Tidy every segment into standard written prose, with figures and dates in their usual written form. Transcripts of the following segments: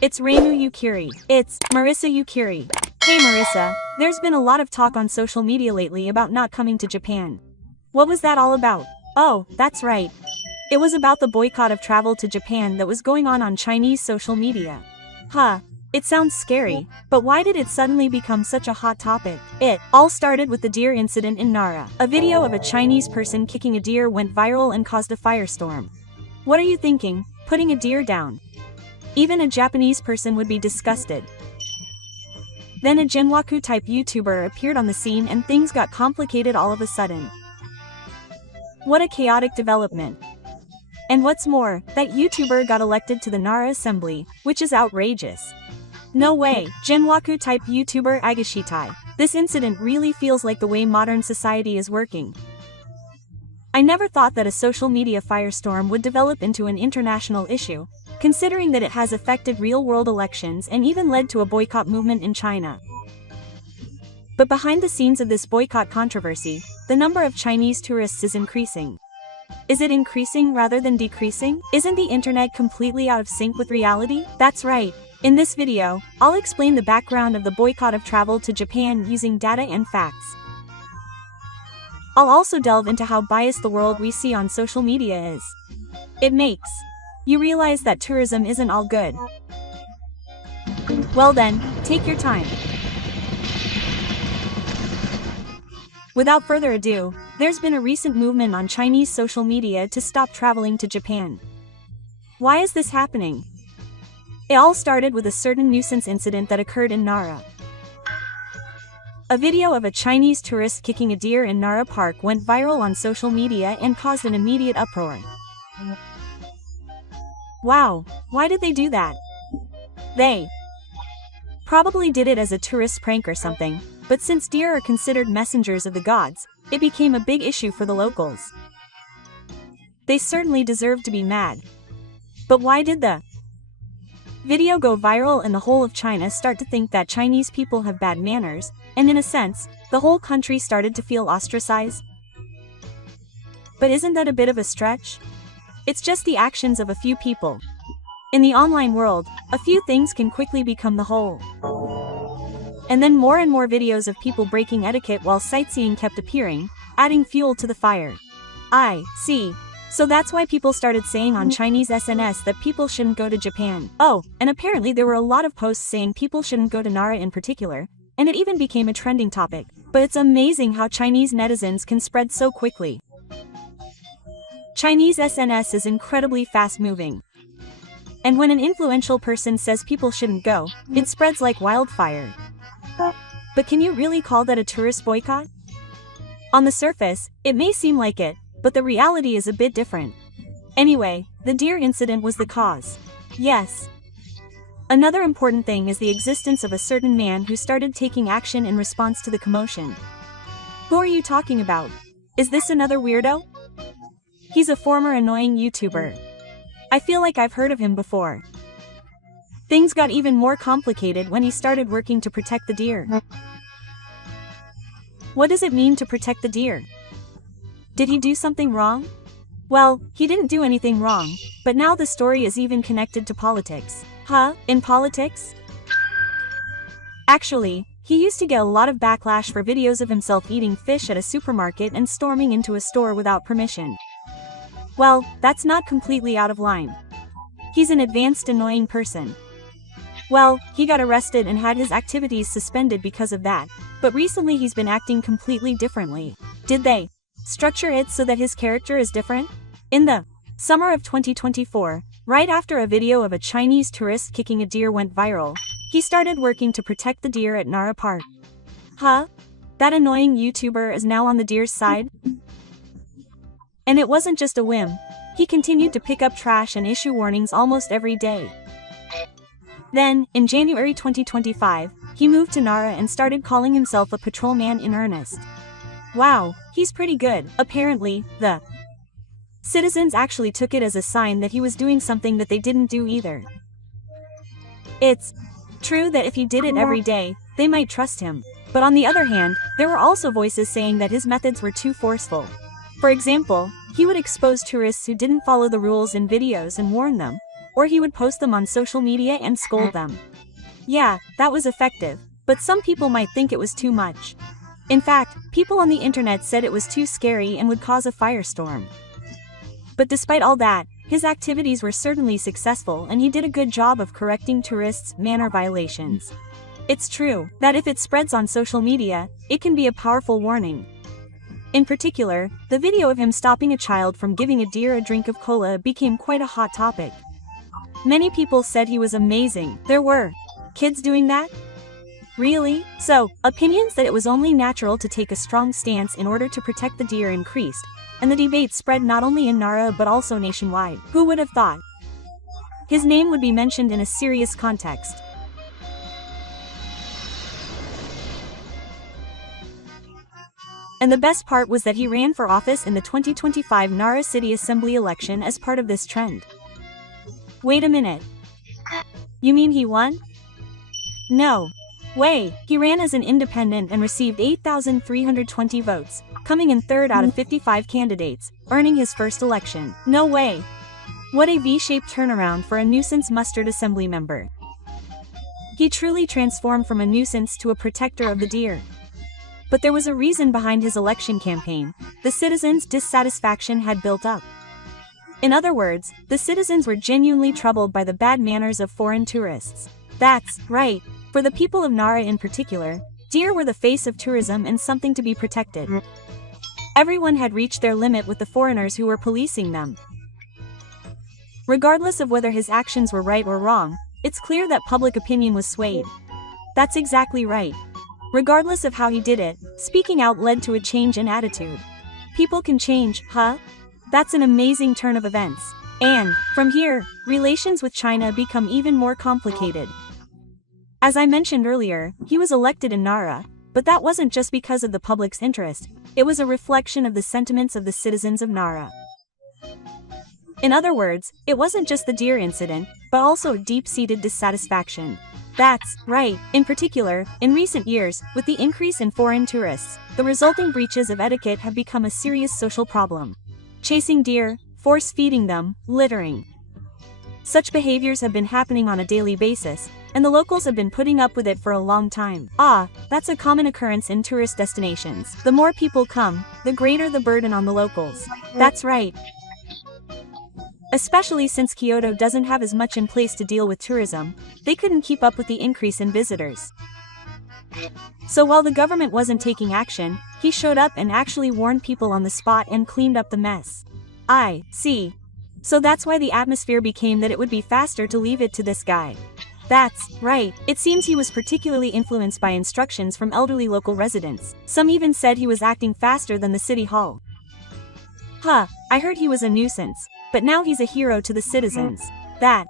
It's Reimu Yukiri. It's Marissa Yukiri. Hey Marissa, there's been a lot of talk on social media lately about not coming to Japan. What was that all about? Oh, that's right. It was about the boycott of travel to Japan that was going on Chinese social media. Huh. It sounds scary, but why did it suddenly become such a hot topic? It all started with the deer incident in Nara. A video of a Chinese person kicking a deer went viral and caused a firestorm. What are you thinking? Putting a deer down? Even a Japanese person would be disgusted. Then a Jinwaku-type YouTuber appeared on the scene and things got complicated all of a sudden. What a chaotic development. And what's more, that YouTuber got elected to the Nara Assembly, which is outrageous. No way, Jinwaku-type YouTuber Agashitai. This incident really feels like the way modern society is working. I never thought that a social media firestorm would develop into an international issue, considering that it has affected real-world elections and even led to a boycott movement in China. But behind the scenes of this boycott controversy, the number of Chinese tourists is increasing. Is it increasing rather than decreasing? Isn't the internet completely out of sync with reality? That's right. In this video, I'll explain the background of the boycott of travel to Japan using data and facts. I'll also delve into how biased the world we see on social media is. It makes you realize that tourism isn't all good. Well then, take your time. Without further ado, there's been a recent movement on Chinese social media to stop traveling to Japan. Why is this happening? It all started with a certain nuisance incident that occurred in Nara. A video of a Chinese tourist kicking a deer in Nara Park went viral on social media and caused an immediate uproar. Wow, why did they do that? They probably did it as a tourist prank or something, but since deer are considered messengers of the gods, it became a big issue for the locals. They certainly deserve to be mad. But why did the video go viral and the whole of China start to think that Chinese people have bad manners, and in a sense, the whole country started to feel ostracized? But isn't that a bit of a stretch? It's just the actions of a few people. In the online world, a few things can quickly become the whole. And then more and more videos of people breaking etiquette while sightseeing kept appearing, adding fuel to the fire. I see. So that's why people started saying on Chinese SNS that people shouldn't go to Japan. Oh, and apparently there were a lot of posts saying people shouldn't go to Nara in particular, and it even became a trending topic. But it's amazing how Chinese netizens can spread so quickly. Chinese SNS is incredibly fast-moving. And when an influential person says people shouldn't go, it spreads like wildfire. But can you really call that a tourist boycott? On the surface, it may seem like it, but the reality is a bit different. Anyway, the deer incident was the cause. Yes. Another important thing is the existence of a certain man who started taking action in response to the commotion. Who are you talking about? Is this another weirdo? He's a former annoying YouTuber. I feel like I've heard of him before. Things got even more complicated when he started working to protect the deer. What does it mean to protect the deer? Did he do something wrong? Well, he didn't do anything wrong, but now the story is even connected to politics. Huh? In politics? Actually, he used to get a lot of backlash for videos of himself eating fish at a supermarket and storming into a store without permission. Well, that's not completely out of line. He's an advanced annoying person. Well, he got arrested and had his activities suspended because of that, but recently he's been acting completely differently. Did they structure it so that his character is different? In the summer of 2024, right after a video of a Chinese tourist kicking a deer went viral, he started working to protect the deer at Nara Park. Huh? That annoying YouTuber is now on the deer's side? And it wasn't just a whim. He continued to pick up trash and issue warnings almost every day. Then, in January 2025, he moved to Nara and started calling himself a patrolman in earnest. Wow, he's pretty good. Apparently, the citizens actually took it as a sign that he was doing something that they didn't do either. It's true that if he did it every day, they might trust him. But on the other hand, there were also voices saying that his methods were too forceful. For example, he would expose tourists who didn't follow the rules in videos and warn them, or he would post them on social media and scold them. Yeah, that was effective, but some people might think it was too much. In fact, people on the internet said it was too scary and would cause a firestorm. But despite all that, his activities were certainly successful and he did a good job of correcting tourists' manner violations. It's true that if it spreads on social media, it can be a powerful warning. In particular, the video of him stopping a child from giving a deer a drink of cola became quite a hot topic. Many people said he was amazing. There were kids doing that? Really? So, opinions that it was only natural to take a strong stance in order to protect the deer increased, and the debate spread not only in Nara but also nationwide. Who would have thought his name would be mentioned in a serious context? And the best part was that he ran for office in the 2025 Nara City Assembly election as part of this trend. Wait a minute. You mean he won? No way, he ran as an independent and received 8,320 votes, coming in third out of 55 candidates, earning his first election. No way. What a V-shaped turnaround for a nuisance mustard assembly member. He truly transformed from a nuisance to a protector of the deer. But there was a reason behind his election campaign. The citizens' dissatisfaction had built up. In other words, the citizens were genuinely troubled by the bad manners of foreign tourists. That's right. For the people of Nara in particular, deer were the face of tourism and something to be protected. Everyone had reached their limit with the foreigners who were policing them. Regardless of whether his actions were right or wrong, it's clear that public opinion was swayed. That's exactly right. Regardless of how he did it, speaking out led to a change in attitude. People can change, huh? That's an amazing turn of events. And, from here, relations with China become even more complicated. As I mentioned earlier, he was elected in Nara, but that wasn't just because of the public's interest, it was a reflection of the sentiments of the citizens of Nara. In other words, it wasn't just the deer incident, but also deep-seated dissatisfaction. That's right. In particular, in recent years, with the increase in foreign tourists, the resulting breaches of etiquette have become a serious social problem. Chasing deer, force-feeding them, littering. Such behaviors have been happening on a daily basis, and the locals have been putting up with it for a long time. That's a common occurrence in tourist destinations. The more people come, the greater the burden on the locals. That's right. Especially since Kyoto doesn't have as much in place to deal with tourism, they couldn't keep up with the increase in visitors. So while the government wasn't taking action, he showed up and actually warned people on the spot and cleaned up the mess. I see. So that's why the atmosphere became that it would be faster to leave it to this guy. That's right. It seems he was particularly influenced by instructions from elderly local residents. Some even said he was acting faster than the city hall. I heard he was a nuisance, but now he's a hero to the citizens. That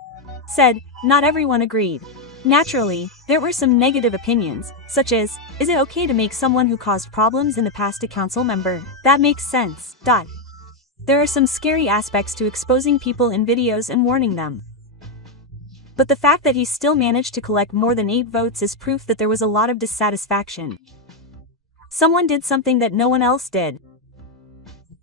said, not everyone agreed. Naturally, there were some negative opinions, such as, is it okay to make someone who caused problems in the past a council member? That makes sense. There are some scary aspects to exposing people in videos and warning them. But the fact that he still managed to collect more than 8 votes is proof that there was a lot of dissatisfaction. Someone did something that no one else did.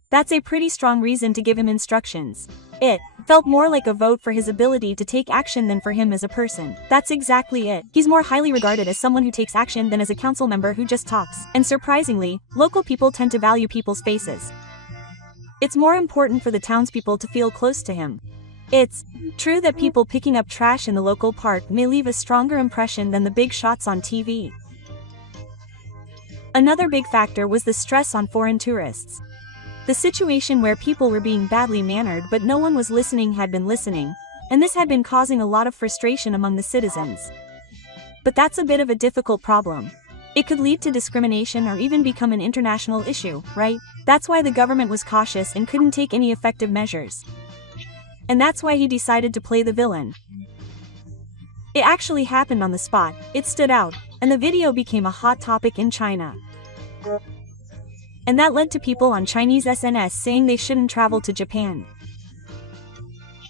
That's a pretty strong reason to give him instructions. It felt more like a vote for his ability to take action than for him as a person. That's exactly it. He's more highly regarded as someone who takes action than as a council member who just talks. And surprisingly, local people tend to value people's faces. It's more important for the townspeople to feel close to him. It's true that people picking up trash in the local park may leave a stronger impression than the big shots on TV. Another big factor was the stress on foreign tourists. The situation where people were being badly mannered but no one was listening had been listening, and this had been causing a lot of frustration among the citizens. But that's a bit of a difficult problem. It could lead to discrimination or even become an international issue, right? That's why the government was cautious and couldn't take any effective measures. And that's why he decided to play the villain. It actually happened on the spot, it stood out, and the video became a hot topic in China. And that led to people on Chinese SNS saying they shouldn't travel to Japan.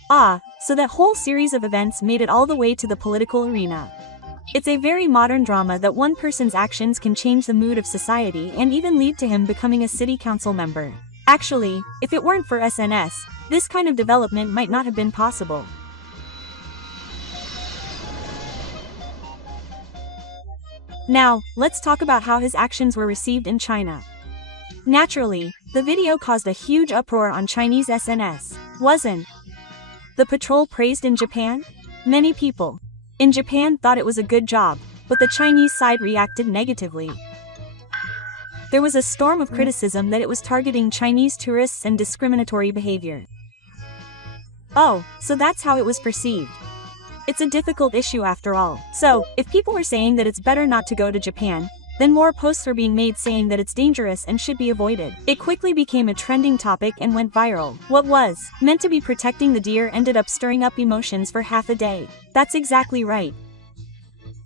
So that whole series of events made it all the way to the political arena. It's a very modern drama that one person's actions can change the mood of society and even lead to him becoming a city council member. Actually, if it weren't for SNS, this kind of development might not have been possible. Now, let's talk about how his actions were received in China. Naturally, the video caused a huge uproar on Chinese SNS. Wasn't the patrol praised in Japan? Many people in Japan thought it was a good job, but the Chinese side reacted negatively. There was a storm of criticism that it was targeting Chinese tourists and discriminatory behavior. Oh, so that's how it was perceived. It's a difficult issue after all. So, if people were saying that it's better not to go to Japan, then more posts were being made saying that it's dangerous and should be avoided. It quickly became a trending topic and went viral. What was meant to be protecting the deer ended up stirring up emotions for half a day. That's exactly right.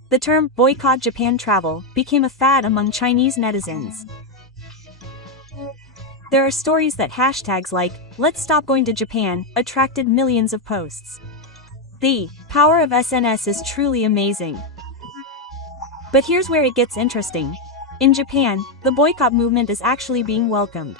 The term boycott Japan travel became a fad among Chinese netizens. There are stories that hashtags like, "Let's stop going to Japan," attracted millions of posts. The power of SNS is truly amazing. But here's where it gets interesting. In Japan, the boycott movement is actually being welcomed.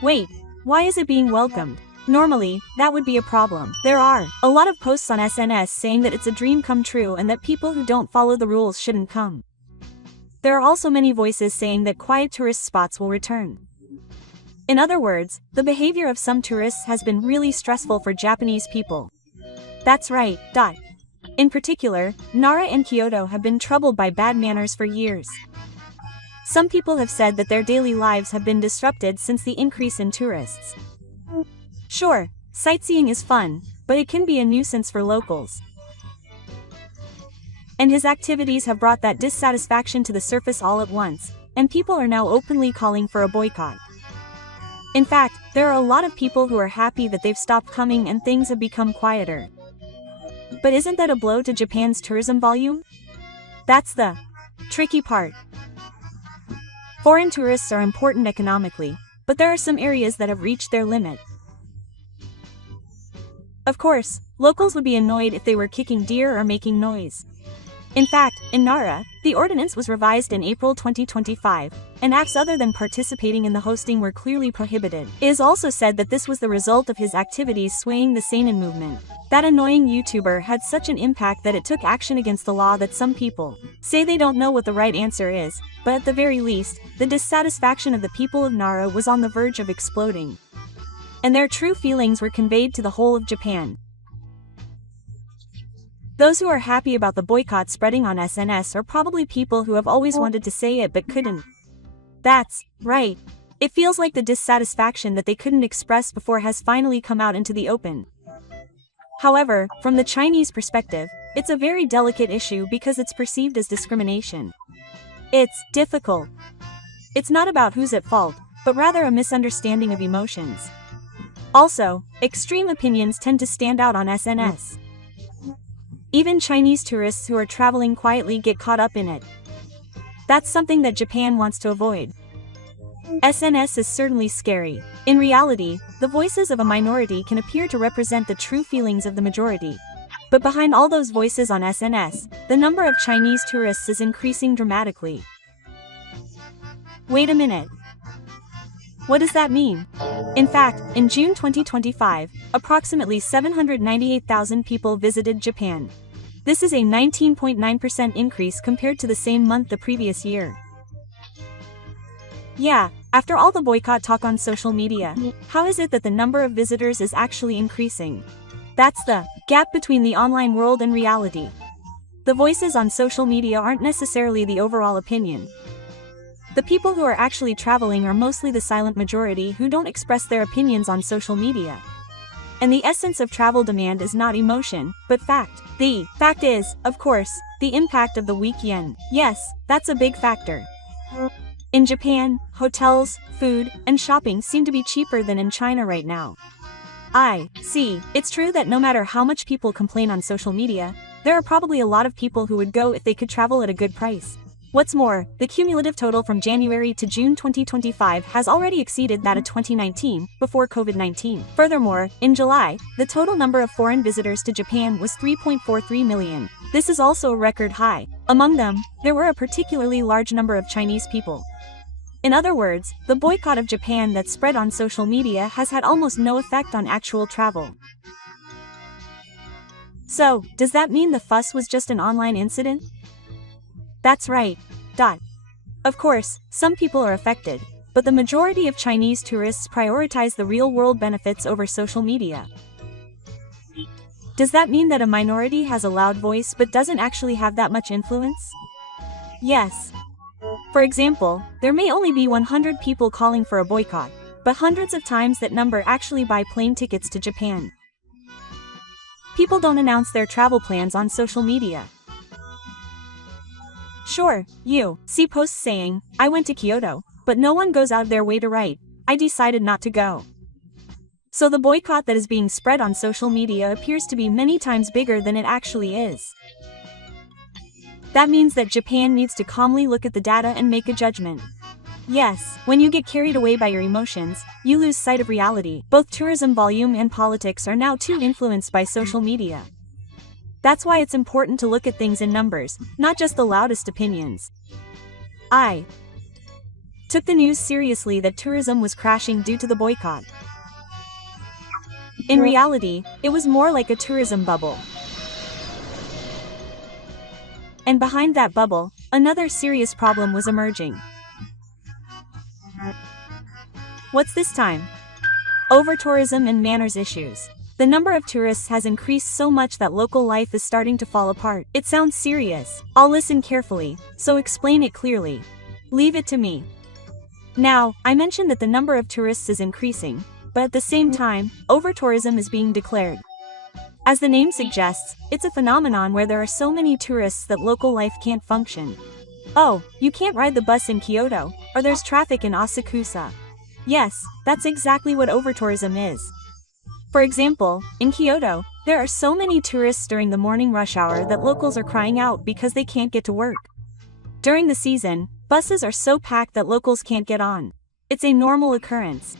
Wait, why is it being welcomed? Normally, that would be a problem. There are a lot of posts on SNS saying that it's a dream come true and that people who don't follow the rules shouldn't come. There are also many voices saying that quiet tourist spots will return. In other words, the behavior of some tourists has been really stressful for Japanese people. That's right. In particular, Nara and Kyoto have been troubled by bad manners for years. Some people have said that their daily lives have been disrupted since the increase in tourists. Sure, sightseeing is fun, but it can be a nuisance for locals. And his activities have brought that dissatisfaction to the surface all at once, and people are now openly calling for a boycott. In fact, there are a lot of people who are happy that they've stopped coming and things have become quieter. But isn't that a blow to Japan's tourism volume? That's the tricky part. Foreign tourists are important economically, but there are some areas that have reached their limit. Of course, locals would be annoyed if they were kicking deer or making noise. In fact, in Nara, the ordinance was revised in April 2025, and acts other than participating in the hosting were clearly prohibited. It is also said that this was the result of his activities swaying the Seinen movement. That annoying YouTuber had such an impact that it took action against the law that some people say they don't know what the right answer is, but at the very least, the dissatisfaction of the people of Nara was on the verge of exploding. And their true feelings were conveyed to the whole of Japan. Those who are happy about the boycott spreading on SNS are probably people who have always wanted to say it but couldn't. That's right. It feels like the dissatisfaction that they couldn't express before has finally come out into the open. However, from the Chinese perspective, it's a very delicate issue because it's perceived as discrimination. It's difficult. It's not about who's at fault, but rather a misunderstanding of emotions. Also, extreme opinions tend to stand out on SNS. Even Chinese tourists who are traveling quietly get caught up in it. That's something that Japan wants to avoid. SNS is certainly scary. In reality, the voices of a minority can appear to represent the true feelings of the majority. But behind all those voices on SNS, the number of Chinese tourists is increasing dramatically. Wait a minute. What does that mean? In fact, in June 2025, approximately 798,000 people visited Japan. This is a 19.9% increase compared to the same month the previous year. Yeah, after all the boycott talk on social media, how is it that the number of visitors is actually increasing? That's the gap between the online world and reality. The voices on social media aren't necessarily the overall opinion. The people who are actually traveling are mostly the silent majority who don't express their opinions on social media. And the essence of travel demand is not emotion, but fact. The fact is, of course, the impact of the weak yen. Yes, that's a big factor. In Japan, hotels, food, and shopping seem to be cheaper than in China right now. I see. It's true that no matter how much people complain on social media, there are probably a lot of people who would go if they could travel at a good price. What's more, the cumulative total from January to June 2025 has already exceeded that of 2019, before COVID-19. Furthermore, in July, the total number of foreign visitors to Japan was 3.43 million. This is also a record high. Among them, there were a particularly large number of Chinese people. In other words, the boycott of Japan that spread on social media has had almost no effect on actual travel. So, does that mean the fuss was just an online incident? That's right. Of course, some people are affected, but the majority of Chinese tourists prioritize the real-world benefits over social media. Does that mean that a minority has a loud voice but doesn't actually have that much influence? Yes. For example, there may only be 100 people calling for a boycott, but hundreds of times that number actually buy plane tickets to Japan. People don't announce their travel plans on social media. Sure, you see posts saying, "I went to Kyoto," but no one goes out of their way to write, "I decided not to go." So the boycott that is being spread on social media appears to be many times bigger than it actually is. That means that Japan needs to calmly look at the data and make a judgment. Yes, when you get carried away by your emotions, you lose sight of reality. Both tourism volume and politics are now too influenced by social media. That's why it's important to look at things in numbers, not just the loudest opinions. I took the news seriously that tourism was crashing due to the boycott. In reality, it was more like a tourism bubble. And behind that bubble, another serious problem was emerging. What's this time? Over-tourism and manners issues. The number of tourists has increased so much that local life is starting to fall apart. It sounds serious. I'll listen carefully, so explain it clearly. Leave it to me. Now, I mentioned that the number of tourists is increasing, but at the same time, over-tourism is being declared. As the name suggests, it's a phenomenon where there are so many tourists that local life can't function. Oh, you can't ride the bus in Kyoto, or there's traffic in Asakusa. Yes, that's exactly what over-tourism is. For example, in Kyoto, there are so many tourists during the morning rush hour that locals are crying out because they can't get to work. During the season, buses are so packed that locals can't get on. It's a normal occurrence.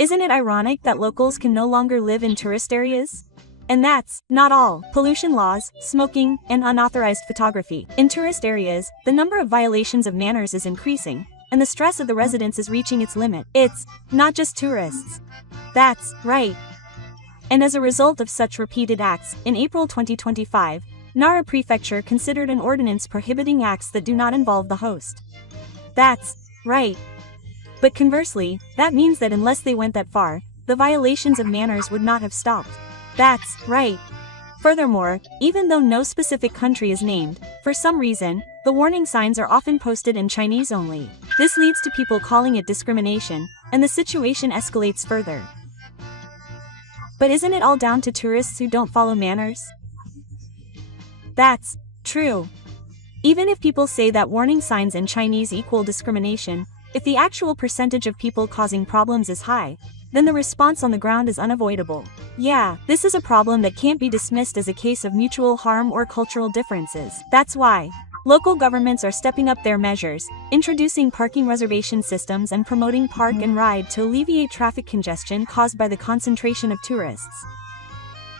Isn't it ironic that locals can no longer live in tourist areas? And that's not all. Pollution laws, smoking, and unauthorized photography. In tourist areas, the number of violations of manners is increasing, and the stress of the residents is reaching its limit. It's not just tourists. That's right. And as a result of such repeated acts, in April 2025, Nara Prefecture considered an ordinance prohibiting acts that do not involve the host. That's right. But conversely, that means that unless they went that far, the violations of manners would not have stopped. That's right. Furthermore, even though no specific country is named, for some reason, the warning signs are often posted in Chinese only. This leads to people calling it discrimination, and the situation escalates further. But isn't it all down to tourists who don't follow manners? That's true. Even if people say that warning signs in Chinese equal discrimination, if the actual percentage of people causing problems is high, then the response on the ground is unavoidable. Yeah, this is a problem that can't be dismissed as a case of mutual harm or cultural differences. That's why local governments are stepping up their measures, introducing parking reservation systems and promoting park and ride to alleviate traffic congestion caused by the concentration of tourists.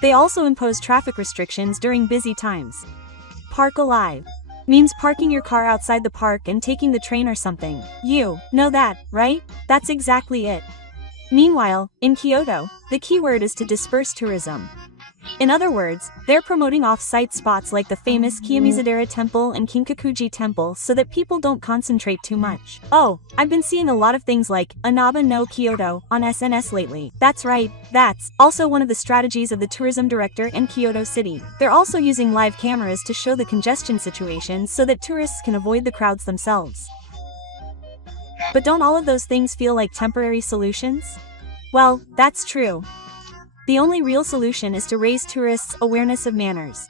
They also impose traffic restrictions during busy times. Park alive means parking your car outside the park and taking the train or something. You know that, right? That's exactly it. Meanwhile, in Kyoto, the keyword is to disperse tourism. In other words, they're promoting off-site spots like the famous Kiyomizadera Temple and Kinkakuji Temple so that people don't concentrate too much. Oh, I've been seeing a lot of things like Anaba no Kyoto on SNS lately. That's right, that's also one of the strategies of the tourism director in Kyoto City. They're also using live cameras to show the congestion situation so that tourists can avoid the crowds themselves. But don't all of those things feel like temporary solutions? Well, that's true. The only real solution is to raise tourists' awareness of manners.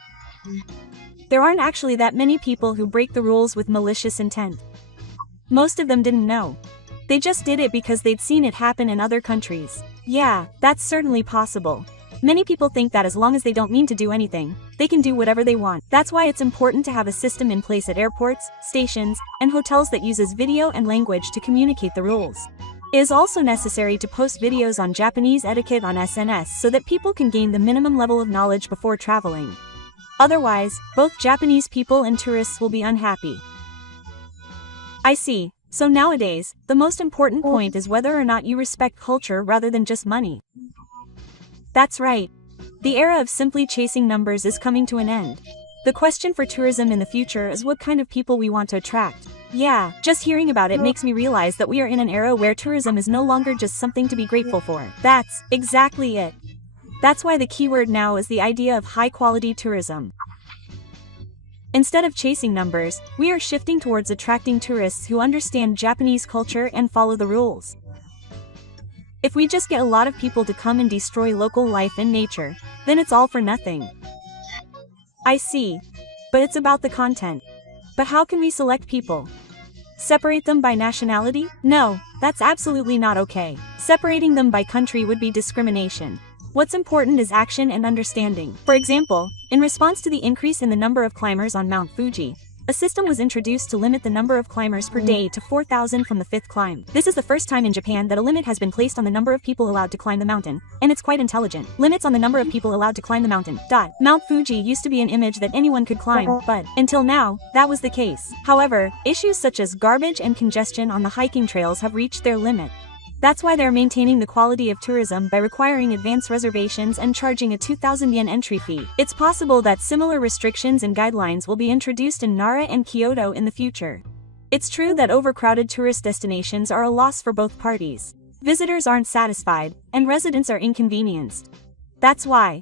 There aren't actually that many people who break the rules with malicious intent. Most of them didn't know. They just did it because they'd seen it happen in other countries. Yeah, that's certainly possible. Many people think that as long as they don't mean to do anything, they can do whatever they want. That's why it's important to have a system in place at airports, stations, and hotels that uses video and language to communicate the rules. It is also necessary to post videos on Japanese etiquette on SNS so that people can gain the minimum level of knowledge before traveling. Otherwise, both Japanese people and tourists will be unhappy. I see. So nowadays, the most important point is whether or not you respect culture rather than just money. That's right. The era of simply chasing numbers is coming to an end. The question for tourism in the future is what kind of people we want to attract. Yeah, just hearing about it makes me realize that we are in an era where tourism is no longer just something to be grateful for. That's exactly it. That's why the keyword now is the idea of high-quality tourism. Instead of chasing numbers, we are shifting towards attracting tourists who understand Japanese culture and follow the rules. If we just get a lot of people to come and destroy local life and nature, then it's all for nothing. I see. But it's about the content. But how can we select people? Separate them by nationality? No, that's absolutely not okay. Separating them by country would be discrimination. What's important is action and understanding. For example, in response to the increase in the number of climbers on Mount Fuji, a system was introduced to limit the number of climbers per day to 4,000 from the 5th climb. This is the first time in Japan that a limit has been placed on the number of people allowed to climb the mountain, and it's quite intelligent. Limits on the number of people allowed to climb the mountain. Mount Fuji used to be an image that anyone could climb, but until now, that was the case. However, issues such as garbage and congestion on the hiking trails have reached their limit. That's why they're maintaining the quality of tourism by requiring advance reservations and charging a 2,000 yen entry fee. It's possible that similar restrictions and guidelines will be introduced in Nara and Kyoto in the future. It's true that overcrowded tourist destinations are a loss for both parties. Visitors aren't satisfied, and residents are inconvenienced. That's why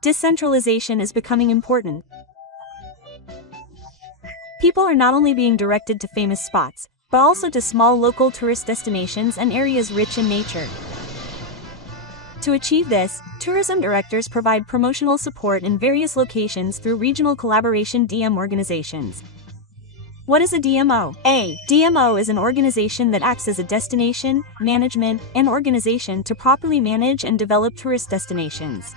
decentralization is becoming important. People are not only being directed to famous spots, but also to small local tourist destinations and areas rich in nature. To achieve this, tourism directors provide promotional support in various locations through regional collaboration DM organizations. What is a DMO? A DMO is an organization that acts as a destination, management, and organization to properly manage and develop tourist destinations.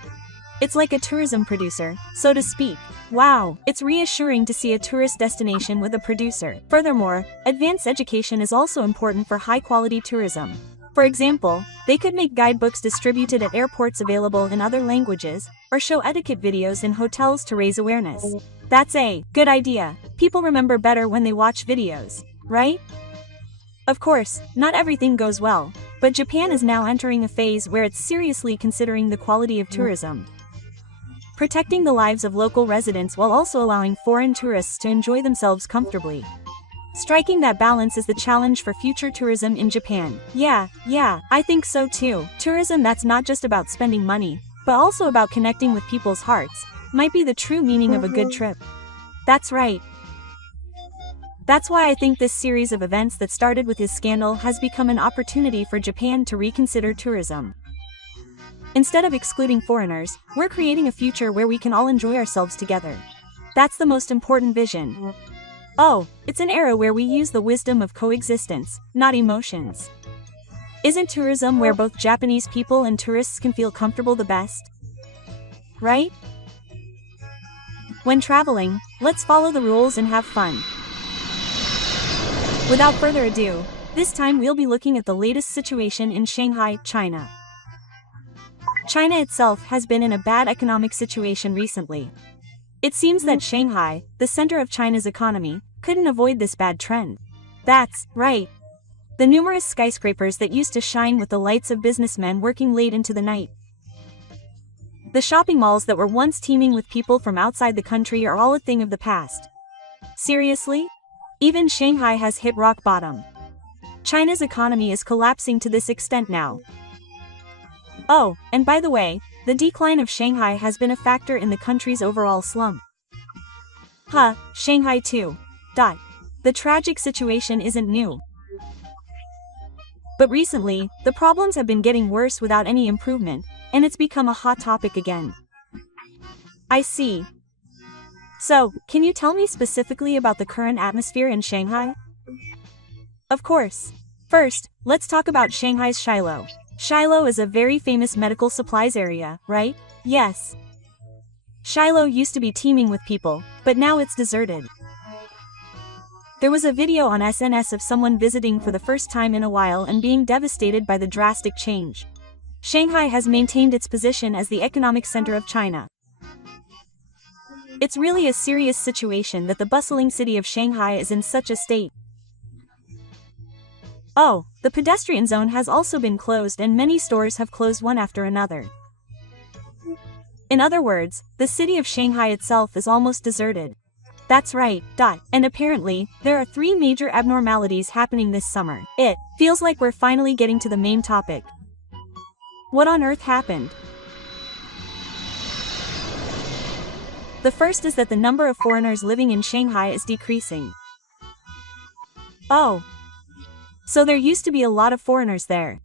It's like a tourism producer, so to speak. Wow, it's reassuring to see a tourist destination with a producer. Furthermore, advanced education is also important for high-quality tourism. For example, they could make guidebooks distributed at airports available in other languages, or show etiquette videos in hotels to raise awareness. That's a good idea. People remember better when they watch videos, right? Of course, not everything goes well, but Japan is now entering a phase where it's seriously considering the quality of tourism, protecting the lives of local residents while also allowing foreign tourists to enjoy themselves comfortably. Striking that balance is the challenge for future tourism in Japan. Yeah, I think so too. Tourism that's not just about spending money, but also about connecting with people's hearts, might be the true meaning of a good trip. That's right. That's why I think this series of events that started with his scandal has become an opportunity for Japan to reconsider tourism. Instead of excluding foreigners, we're creating a future where we can all enjoy ourselves together. That's the most important vision. Oh, it's an era where we use the wisdom of coexistence, not emotions. Isn't tourism where both Japanese people and tourists can feel comfortable the best? Right? When traveling, let's follow the rules and have fun. Without further ado, this time we'll be looking at the latest situation in Shanghai, China. China itself has been in a bad economic situation recently. It seems that Shanghai, the center of China's economy, couldn't avoid this bad trend. That's right. The numerous skyscrapers that used to shine with the lights of businessmen working late into the night. The shopping malls that were once teeming with people from outside the country are all a thing of the past. Seriously? Even Shanghai has hit rock bottom. China's economy is collapsing to this extent now. Oh, and by the way, the decline of Shanghai has been a factor in the country's overall slump. Shanghai too. The tragic situation isn't new. But recently, the problems have been getting worse without any improvement, and it's become a hot topic again. I see. So, can you tell me specifically about the current atmosphere in Shanghai? Of course. First, let's talk about Shanghai's Shiloh. Shiloh is a very famous medical supplies area, right? Yes. Shiloh used to be teeming with people, but now it's deserted. There was a video on SNS of someone visiting for the first time in a while and being devastated by the drastic change. Shanghai has maintained its position as the economic center of China. It's really a serious situation that the bustling city of Shanghai is in such a state. Oh, the pedestrian zone has also been closed and many stores have closed one after another. In other words, the city of Shanghai itself is almost deserted. That's right. And apparently, there are 3 major abnormalities happening this summer. It feels like we're finally getting to the main topic. What on earth happened? The first is that the number of foreigners living in Shanghai is decreasing. Oh. So there used to be a lot of foreigners there.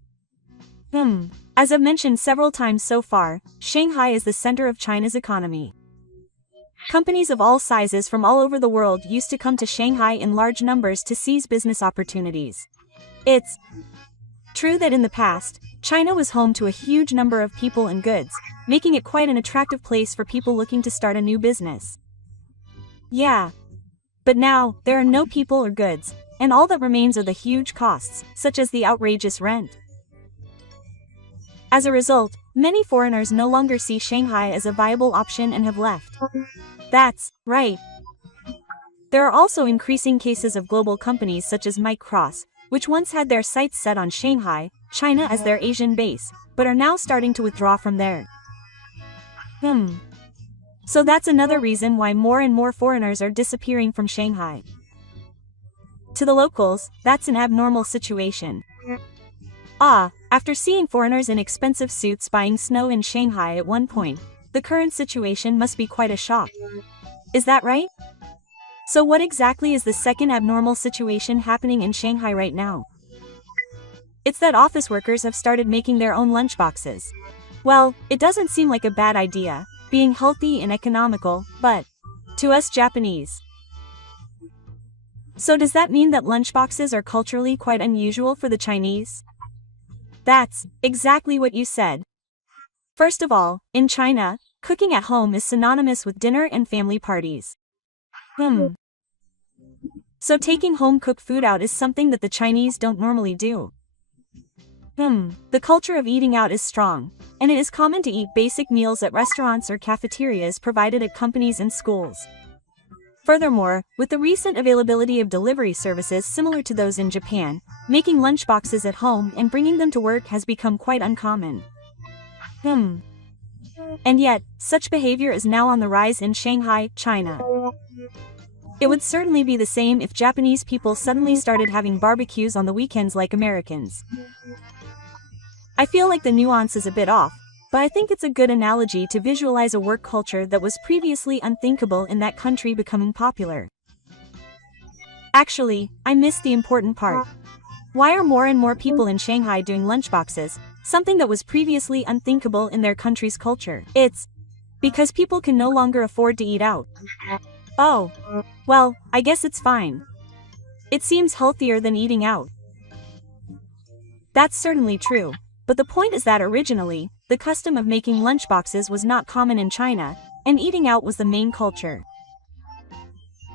As I've mentioned several times so far, Shanghai is the center of China's economy. Companies of all sizes from all over the world used to come to Shanghai in large numbers to seize business opportunities. It's true that in the past, China was home to a huge number of people and goods, making it quite an attractive place for people looking to start a new business. Yeah. But now, there are no people or goods, and all that remains are the huge costs, such as the outrageous rent. As a result, many foreigners no longer see Shanghai as a viable option and have left. That's right. There are also increasing cases of global companies such as Microsoft, which once had their sights set on Shanghai, China as their Asian base, but are now starting to withdraw from there. So that's another reason why more and more foreigners are disappearing from Shanghai. To the locals, that's an abnormal situation. After seeing foreigners in expensive suits buying snow in Shanghai at one point, the current situation must be quite a shock. Is that right? So what exactly is the second abnormal situation happening in Shanghai right now? It's that office workers have started making their own lunchboxes. Well, it doesn't seem like a bad idea, being healthy and economical, but to us Japanese. So does that mean that lunchboxes are culturally quite unusual for the Chinese? That's exactly what you said. First of all, in China, cooking at home is synonymous with dinner and family parties. So taking home-cooked food out is something that the Chinese don't normally do. The culture of eating out is strong, and it is common to eat basic meals at restaurants or cafeterias provided at companies and schools. Furthermore, with the recent availability of delivery services similar to those in Japan, making lunchboxes at home and bringing them to work has become quite uncommon. And yet, such behavior is now on the rise in Shanghai, China. It would certainly be the same if Japanese people suddenly started having barbecues on the weekends like Americans. I feel like the nuance is a bit off, but I think it's a good analogy to visualize a work culture that was previously unthinkable in that country becoming popular. Actually, I missed the important part. Why are more and more people in Shanghai doing lunchboxes, something that was previously unthinkable in their country's culture? It's because people can no longer afford to eat out. Oh, well, I guess it's fine. It seems healthier than eating out. That's certainly true, but the point is that originally, the custom of making lunchboxes was not common in China, and eating out was the main culture.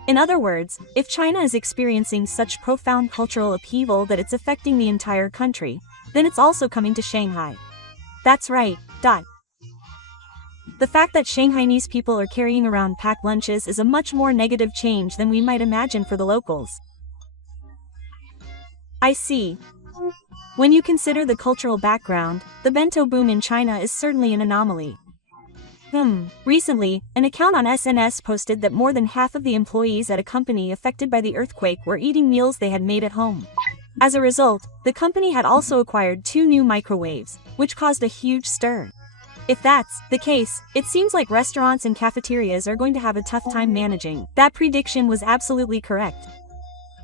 In other words, if China is experiencing such profound cultural upheaval that it's affecting the entire country, then it's also coming to Shanghai. That's right. The fact that Shanghainese people are carrying around packed lunches is a much more negative change than we might imagine for the locals. I see. When you consider the cultural background, the bento boom in China is certainly an anomaly. Recently, an account on SNS posted that more than half of the employees at a company affected by the earthquake were eating meals they had made at home. As a result, the company had also acquired 2 new microwaves, which caused a huge stir. If that's the case, it seems like restaurants and cafeterias are going to have a tough time managing. That prediction was absolutely correct.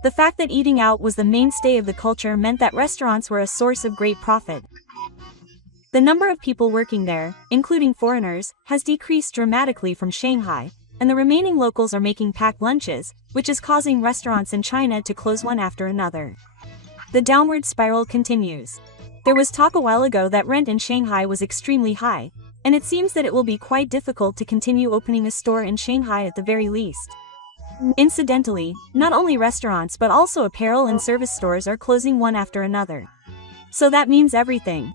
The fact that eating out was the mainstay of the culture meant that restaurants were a source of great profit. The number of people working there, including foreigners, has decreased dramatically from Shanghai, and the remaining locals are making packed lunches, which is causing restaurants in China to close one after another. The downward spiral continues. There was talk a while ago that rent in Shanghai was extremely high, and it seems that it will be quite difficult to continue opening a store in Shanghai at the very least. Incidentally, not only restaurants but also apparel and service stores are closing one after another. So that means everything.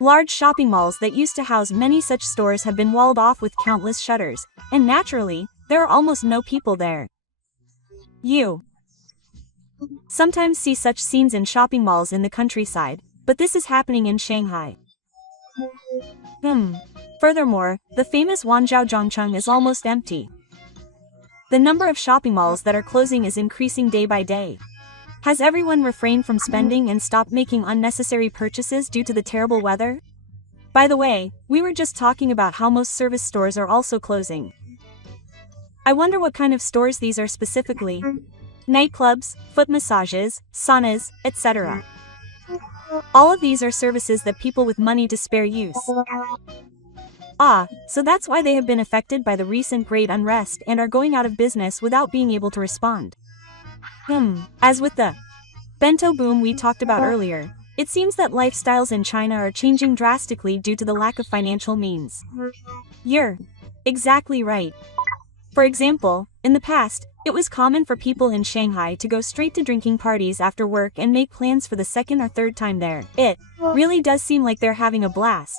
Large shopping malls that used to house many such stores have been walled off with countless shutters, and naturally, there are almost no people there. You sometimes see such scenes in shopping malls in the countryside, but this is happening in Shanghai. Furthermore, the famous Wanzhou Zhongcheng is almost empty. The number of shopping malls that are closing is increasing day by day. Has everyone refrained from spending and stopped making unnecessary purchases due to the terrible weather? By the way, we were just talking about how most service stores are also closing. I wonder what kind of stores these are specifically. Nightclubs, foot massages, saunas, etc. All of these are services that people with money to spare use. So that's why they have been affected by the recent great unrest and are going out of business without being able to respond. As with the bento boom we talked about earlier, it seems that lifestyles in China are changing drastically due to the lack of financial means. You're exactly right. For example, in the past, it was common for people in Shanghai to go straight to drinking parties after work and make plans for the second or third time there. It really does seem like they're having a blast.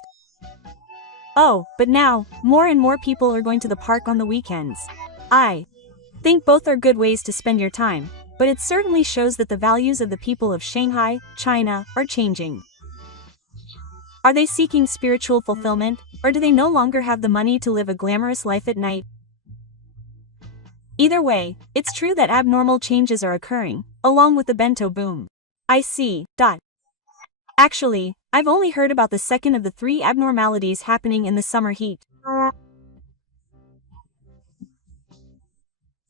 But now, more and more people are going to the park on the weekends. I think both are good ways to spend your time, but it certainly shows that the values of the people of Shanghai, China, are changing. Are they seeking spiritual fulfillment, or do they no longer have the money to live a glamorous life at night? Either way, it's true that abnormal changes are occurring, along with the bento boom. I see. Actually, I've only heard about the second of the 3 abnormalities happening in the summer heat.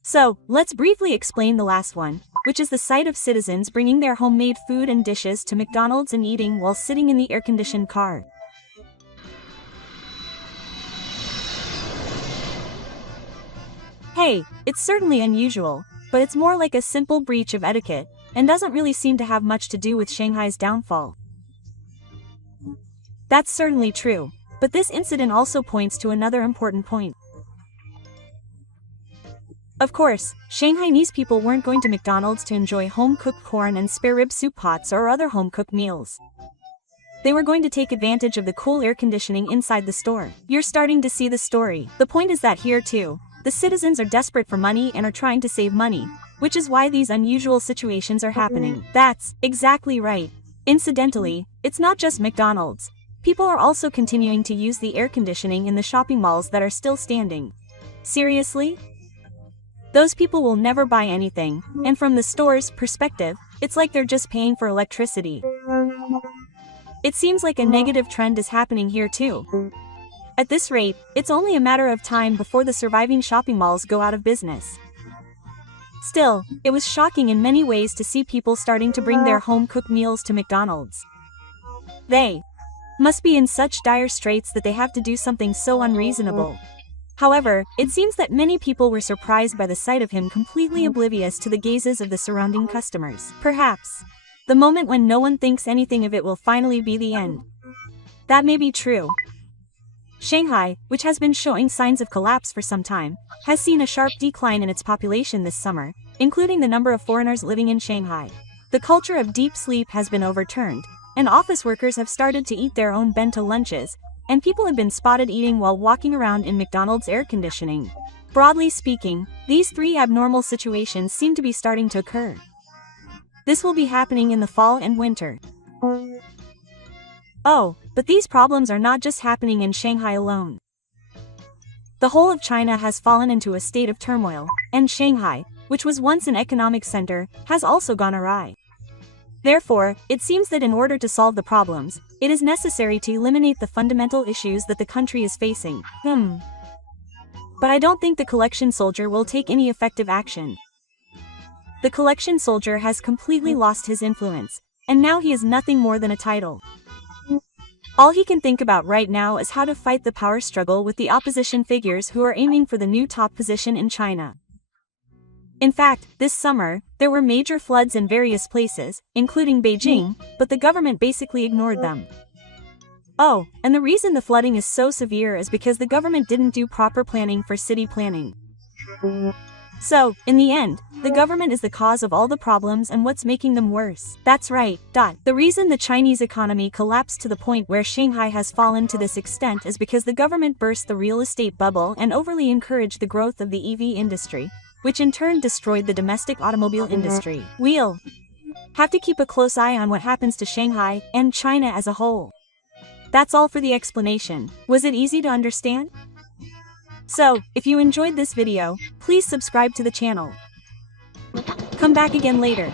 So, let's briefly explain the last one, which is the sight of citizens bringing their homemade food and dishes to McDonald's and eating while sitting in the air-conditioned car. Hey, it's certainly unusual, but it's more like a simple breach of etiquette, and doesn't really seem to have much to do with Shanghai's downfall. That's certainly true, but this incident also points to another important point. Of course, Shanghainese people weren't going to McDonald's to enjoy home-cooked corn and spare rib soup pots or other home-cooked meals. They were going to take advantage of the cool air conditioning inside the store. You're starting to see the story. The point is that here too, the citizens are desperate for money and are trying to save money, which is why these unusual situations are happening. That's exactly right. Incidentally, it's not just McDonald's. People are also continuing to use the air conditioning in the shopping malls that are still standing. Seriously? Those people will never buy anything, and from the store's perspective, it's like they're just paying for electricity. It seems like a negative trend is happening here too. At this rate, it's only a matter of time before the surviving shopping malls go out of business. Still, it was shocking in many ways to see people starting to bring their home-cooked meals to McDonald's. They must be in such dire straits that they have to do something so unreasonable. However, it seems that many people were surprised by the sight of him completely oblivious to the gazes of the surrounding customers. Perhaps the moment when no one thinks anything of it will finally be the end. That may be true. Shanghai, which has been showing signs of collapse for some time, has seen a sharp decline in its population this summer, including the number of foreigners living in Shanghai. The culture of deep sleep has been overturned, and office workers have started to eat their own bento lunches, and people have been spotted eating while walking around in McDonald's air conditioning. Broadly speaking, these 3 abnormal situations seem to be starting to occur. This will be happening in the fall and winter. But these problems are not just happening in Shanghai alone. The whole of China has fallen into a state of turmoil, and Shanghai, which was once an economic center, has also gone awry. Therefore, it seems that in order to solve the problems, it is necessary to eliminate the fundamental issues that the country is facing. But I don't think the collection soldier will take any effective action. The collection soldier has completely lost his influence, and now he is nothing more than a title. All he can think about right now is how to fight the power struggle with the opposition figures who are aiming for the new top position in China. In fact, this summer, there were major floods in various places, including Beijing, but the government basically ignored them. And the reason the flooding is so severe is because the government didn't do proper planning for city planning. So, in the end, the government is the cause of all the problems and what's making them worse. That's right. The reason the Chinese economy collapsed to the point where Shanghai has fallen to this extent is because the government burst the real estate bubble and overly encouraged the growth of the EV industry, which in turn destroyed the domestic automobile industry. We'll have to keep a close eye on what happens to Shanghai and China as a whole. That's all for the explanation. Was it easy to understand? So, if you enjoyed this video, please subscribe to the channel. Come back again later.